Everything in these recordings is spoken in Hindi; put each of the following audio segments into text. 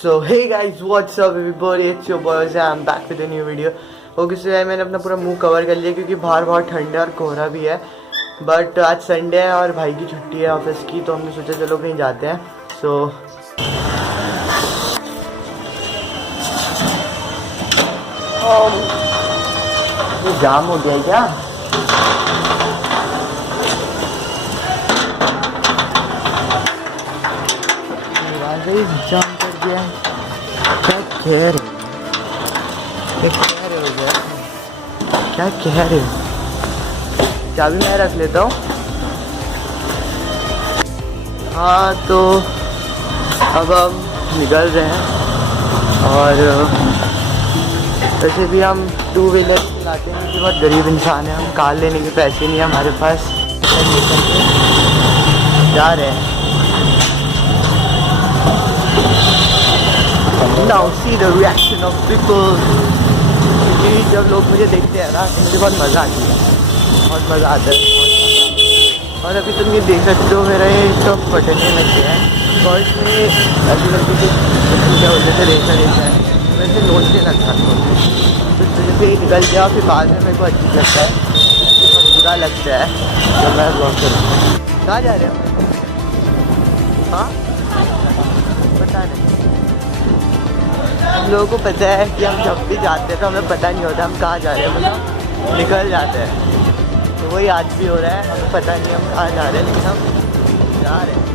So hey guys, what's up everybody? It's your boy Uzair. I'm back with a new video. Okay so यार मैंने अपना पूरा मुंह कवर कर लिया क्योंकि बाहर बहुत ठंड है और कोहरा भी है. बट आज संडे है और भाई की छुट्टी है ऑफिस की, तो हमने सोचा चलो कहीं जाते हैं. सो ये जाम हो गया है क्या? जाम कर दिया. क्या कह रहे हो? क्या कह रहे हो? चाबी मैं रख लेता हूँ. हाँ तो अब हम निकल रहे हैं और वैसे भी हम 2 व्हीलर चलाते हैं क्योंकि बहुत गरीब इंसान है. हम कार लेने के पैसे नहीं है हमारे पास. जा रहे हैं. Now see the reaction of people. क्योंकि जब लोग मुझे देखते हैं ना तो मुझे बहुत मज़ा आती है, बहुत मज़ा आता है. और अभी तुम ये देख सकते हो मेरा ये सब फटने लग गया है. फर्स्ट में ऐसी लगती थी क्या बोलते थे रेसा है, वैसे नोचने लगता था. तो फिर निकल गया. फिर बाद में मेरे को अजीब लगता है, बहुत बुरा लगता है जब मैं ब्लॉग करता हूँ. कहाँ जा रहे हैं? हाँ पता नहीं. हम लोगों को पता है कि हम जब भी जाते हैं तो हमें पता नहीं होता हम कहाँ जा रहे हैं, मतलब निकल जाते हैं. तो वही आज भी हो रहा है. हमें पता नहीं हम कहाँ जा रहे हैं लेकिन हम जा रहे हैं.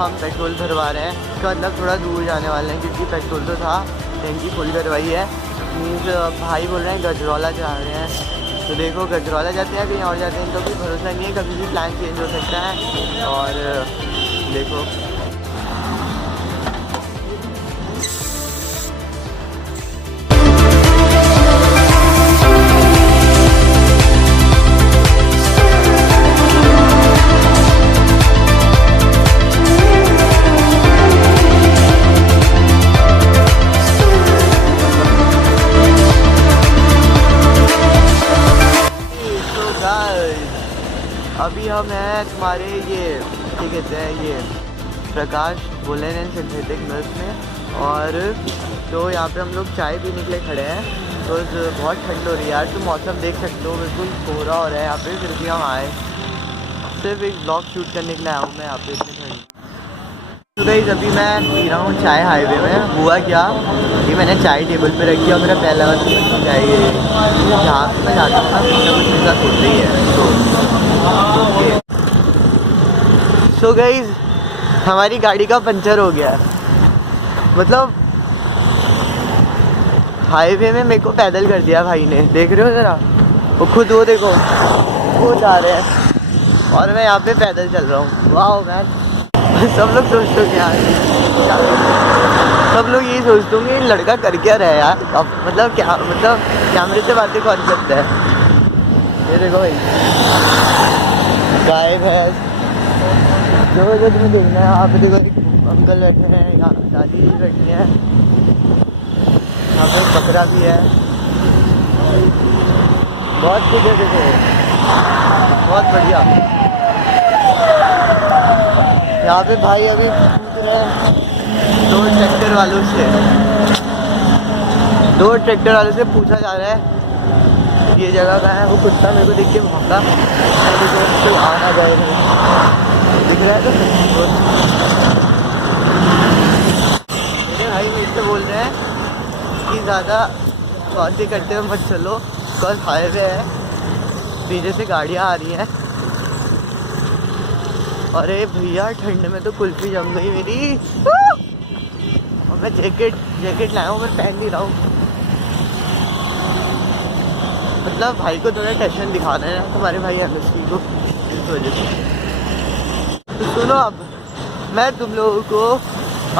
हम पेट्रोल भरवा रहे हैं. इसका मतलब थोड़ा दूर जाने वाले हैं क्योंकि पेट्रोल तो था, टैंकी फुल करवाई है. मीन्स भाई बोल रहे हैं गजरौला जा रहे हैं. तो देखो गजरौला जाते हैं कहीं और जाते हैं, तो कोई भरोसा नहीं है, कभी भी प्लान चेंज हो सकता है. और देखो अभी हम हैं तुम्हारे ये क्या कहते हैं ये प्रकाश वुलन एंड सिंथेटिक मिल्स में. और तो यहाँ पे हम लोग चाय पीने के लिए खड़े हैं. तो बहुत ठंड हो रही है यार. तो मौसम देख सकते हो बिल्कुल कोहरा हो रहा है यहाँ पे. फिर भी हम आए, सिर्फ एक ब्लॉग शूट करने के लिए आया हूँ मैं यहाँ पे इतनी ठंड. तो गाइस अभी मैं पी रहा हूँ चाय हाईवे में. हुआ क्या कि मैंने चाय टेबल पे रखी और मेरा पहला बार चाय जहाँ पे मैं जाता हूँ ना कुछ चीज़ा होती ही है. सो गाइस हमारी गाड़ी का पंचर हो गया. मतलब हाईवे में मेरे को पैदल कर दिया भाई ने. देख रहे हो ज़रा, वो खुद वो देखो वो जा रहे हैं और मैं यहाँ पे पैदल चल रहा हूँ. वाह मैन. सब लोग सोचते हो यार, सब लोग यही सोचते होंगे ये लड़का कर क्या रहा है यार. अब मतलब क्या, मतलब कैमरे से बातें कौन करता है. ये देखो भाई गाय भैंस जो तुम्हें देखना है. यहाँ पे देखो एक अंकल बैठे हैं, यहाँ दादी भी बैठी हैं, यहाँ पे बकरा भी है. बहुत कुछ है देखो, बहुत बढ़िया. यहाँ पे भाई अभी पूछ रहे हैं 2 ट्रैक्टर वालों से पूछा जा रहा है ये जगह कहाँ है. वो कुत्ता मेरे को देख के भौंका, तो आना जाएगा. दिख रहा है तो मेरे भाई मेरे से बोल रहे हैं कि ज़्यादा बातें करते हुए मत चलो, बिकॉज हाईवे है, पीछे से गाड़ियाँ आ रही हैं. अरे भैया ठंड में तो कुल्फी जम गई मेरी। और मैं जैकेट लाया हूँ, मैं पहन नहीं रहा हूँ। मतलब भाई को थोड़ा टेंशन दिखाना है ना, तुम्हारे भाई एमएसपी को, इस वजह से। तो सुनो, अब मैं तुम लोगों को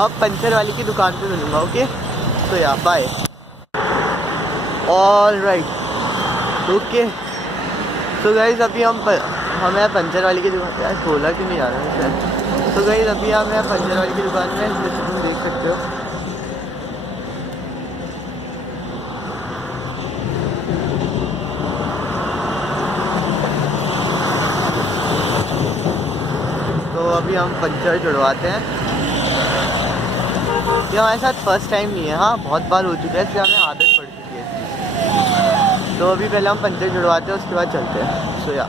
अब पंचर वाली की दुकान पे मिलूँगा, ओके? तो या बाय। All right, okay. तो गाइस अभी हमें पंचर वाली की दुकान पे, यार खोला क्यों नहीं जा रहा है शायद। तो गाइस अभी हम यहाँ पंचर वाली की दुकान में, जैसे तुम देख सकते हो। तो अभी हम पंचर जुड़वाते हैं। ये हमारे साथ फर्स्ट टाइम नहीं है, हाँ बहुत बार हो चुका है, इसलिए हमें आदत पड़ चुकी है इसकी। तो अभी पहले हम पंचर जुड़वाते हैं, उसके बाद चलते हैं। सो या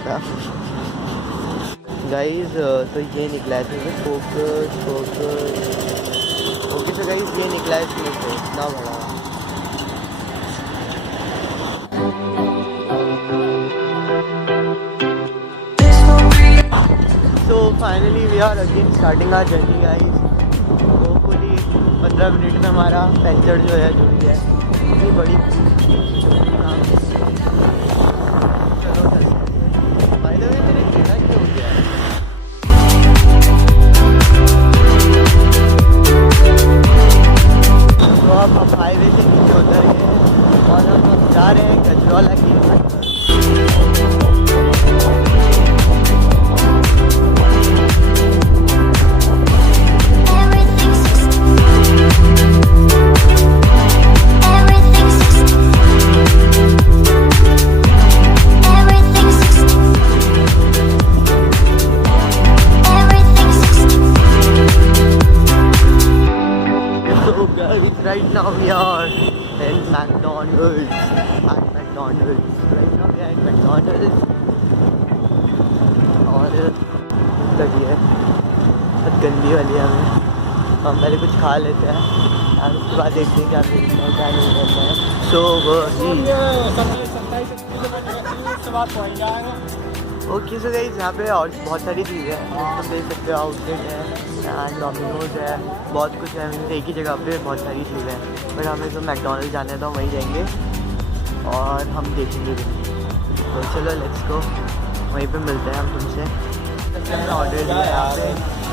था गाइज। तो ये निकला है, तो फोकस ओके। तो गाइज ये निकला है इसमें से इतना बड़ा। तो finally we are again starting our journey guys. Hopefully 15 minute में हमारा पंचर जो है जुड़ गया है। इतनी बड़ी हम हाईवे से नीचे उतर गए हैं और हम जा रहे हैं गजरौला की। Right now we are in McDonald's. At McDonald's. Right now we are at McDonald's. और लगी है बहुत गंदी वाली हमें। हम पहले कुछ खा लेते हैं और उसके बाद देखते हैं क्या मिलता है क्या नहीं मिलता है। So okay. सो गाइस यहाँ पे और बहुत सारी चीज़ें हैं, तुम देख सकते हो। आउटलेट है, डोमिनोज है, बहुत कुछ है। एक ही जगह पे बहुत सारी चीज़ें हैं, बट हमें तो मैकडॉनल्ड जाना है तो हम वहीं जाएंगे और हम देखेंगे भी। तो चलो लेट्स गो, वहीं पे मिलते हैं हम तुमसे। हमने ऑर्डर दिया है यहाँ पे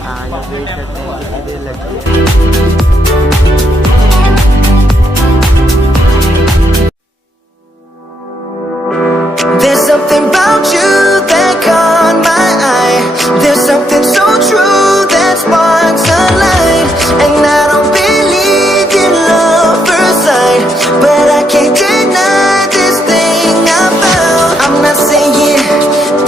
एंड वेट करते हैं कितनी देर लगती है। There's something about you that caught my eye. There's something so true that sparks a light. And I don't believe in love first sight, but I can't deny this thing I found. I'm not saying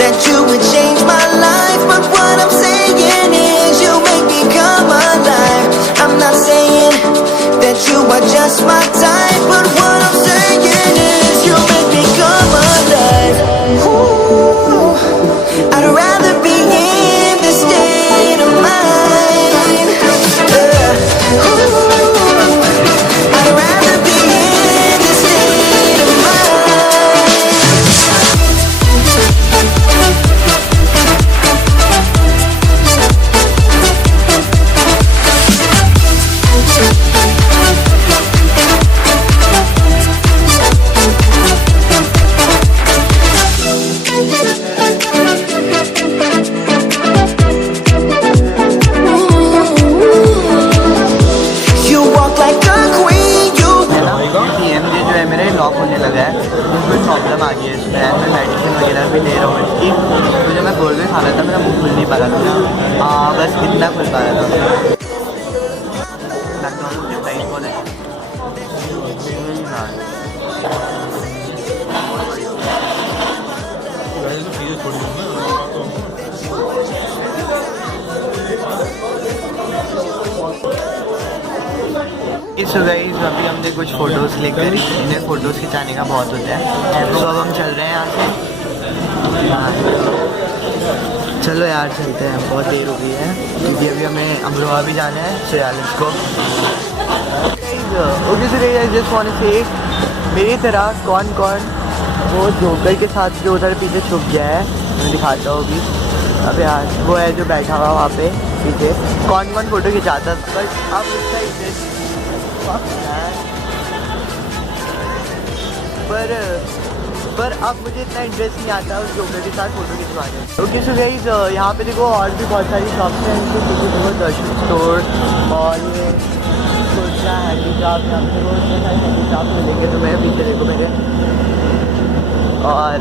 that you would change my life, but what I'm saying is you make me come alive. I'm not saying that you are just my type, but what I'm saying is you make me come alive. Ooh, I'd rather be in this state of mind. Ooh, I'd rather be in this state of mind. You walk like a queen, you PMJ जो है मेरे लॉक होने लगा है, इसमें प्रॉब्लम आ गई है इसमें। मैं मेडिसिन वगैरह भी ले रहा हूँ इसकी। तो जब मैं बर्गर खा रहा था मेरा मुँह खुल नहीं पा रहा था, बस इतना खुल पा रहा था। मैकडॉनल्ड्स के प्राइस बहुत है। इस गाइस अभी हमने कुछ फ़ोटोज़ क्लिक करी। इन्हें फ़ोटोज़ खिंचाने का बहुत होता है, तो अब हम चल रहे हैं यहाँ से। हाँ चलो यार चलते हैं, बहुत देर हो गई है क्योंकि अभी हमें अमरोहा भी जाना है 46 को। Okay so guys just want to say मेरी तरह कौन कौन वो जोकर के साथ जो उधर पीछे छुप गया है, मैं दिखाता हूँ अभी। अब यार वो है जो बैठा हुआ वहाँ पे पीछे, कौन कौन फ़ोटो खिंचाता था, बट अब उसका इंटरेस्ट पर अब मुझे इतना इंटरेस्ट नहीं आता उस जोकर के साथ फ़ोटो खिंचवाने। ओके सो गाइस यहाँ पे देखो और भी बहुत सारी शॉप्स हैं। इनके पीछे देखो दर्शन स्टोर और ये सोचना हैंडीक्राफ्ट, यहाँ पे देखो इतने सारे हैंडीक्राफ्ट मिलेंगे तुम्हें। पीछे देखो मेरे, और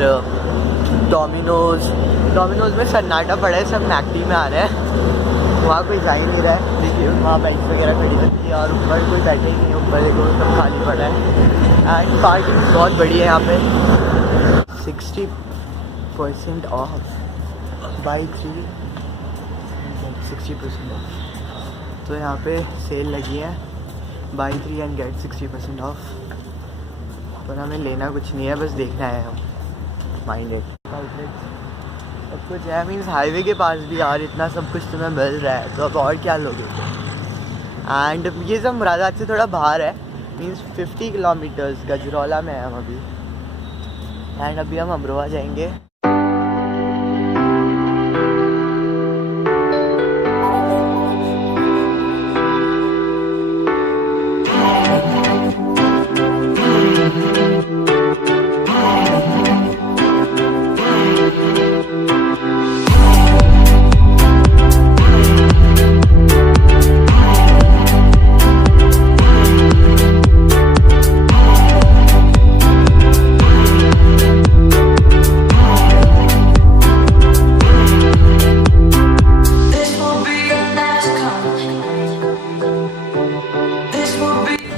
डोमिनोज़ में सन्नाटा पड़ा है, सब मैकडी में आ रहे हैं। वहाँ कोई जा ही नहीं रहा है, देखिए वहाँ बेंच वगैरह खड़ी रहती है और ऊपर कोई बैठे ही नहीं, ऊपर देखो सब खाली पड़ा है। एंड पार्किंग बहुत बड़ी है यहाँ पे, 60% ऑफ बाई 3 60% ऑफ। तो यहाँ पे सेल लगी है, बाई 3 एंड गेट 60% ऑफ। पर हमें लेना कुछ नहीं है, बस देखना है हम माइंडेड। सब कुछ है, मीन्स हाईवे के पास भी यार इतना सब कुछ तुम्हें मिल रहा है, तो अब और क्या लोगे। एंड ये सब मुरादाबाद से थोड़ा बाहर है, मीन्स 50 किलोमीटर्स गजरौला में है हम अभी। एंड अभी हम अमरोहा जाएंगे।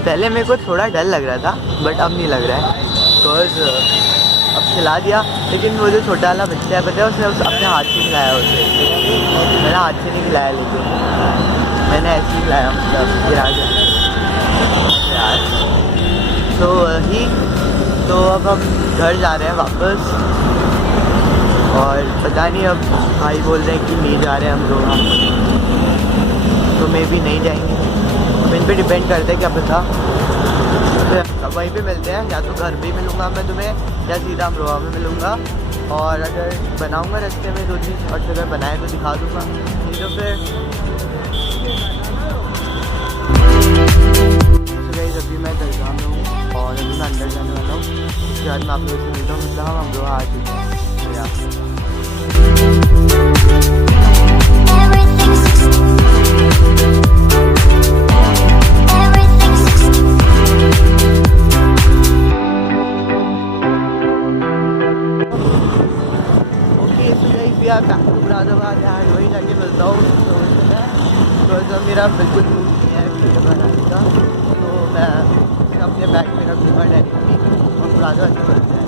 पहले मेरे को थोड़ा डर लग रहा था, बट अब नहीं लग रहा है, बिकॉज अब खिला दिया। लेकिन वो जो छोटा वाला बच्चा है पता है, उसने अपने हाथ से खिलाया उसे, मैंने हाथ से नहीं खिलाया, लेकिन मैंने ऐसे ही खिलाया, मतलब गिरा के यार। तो अब हम घर जा रहे हैं वापस, और पता नहीं अब भाई बोल रहे हैं कि नहीं जा रहे हैं हम लोग, तो मे भी नहीं जाएंगे। अब इन पर डिपेंड करते हैं, क्या पता। अब वहीं पे मिलते हैं, या तो घर पे ही मिलूँगा मैं तुम्हें, या सीधा अमरोहा में मिलूँगा। और अगर बनाऊँगा रास्ते में 2-3 और जगह बनाए तो दिखा दूँगा, नहीं तो फिर अभी मैं दरगाह में हूँ और अभी मैं अंदर जाने वाला हूँ। उसके बाद मैं आप लोगों से मिलता हूँ, मतलब हम अमरोहा आ चुके हैं। मुरादाबाद यार वहीं जाके मिलता हूँ, तो मेरा बिल्कुल नहीं है वीडियो बनाने का, तो मैं अपने बैग में रखूँगा डायरेक्टली और मुरादाबाद से मिलते हैं।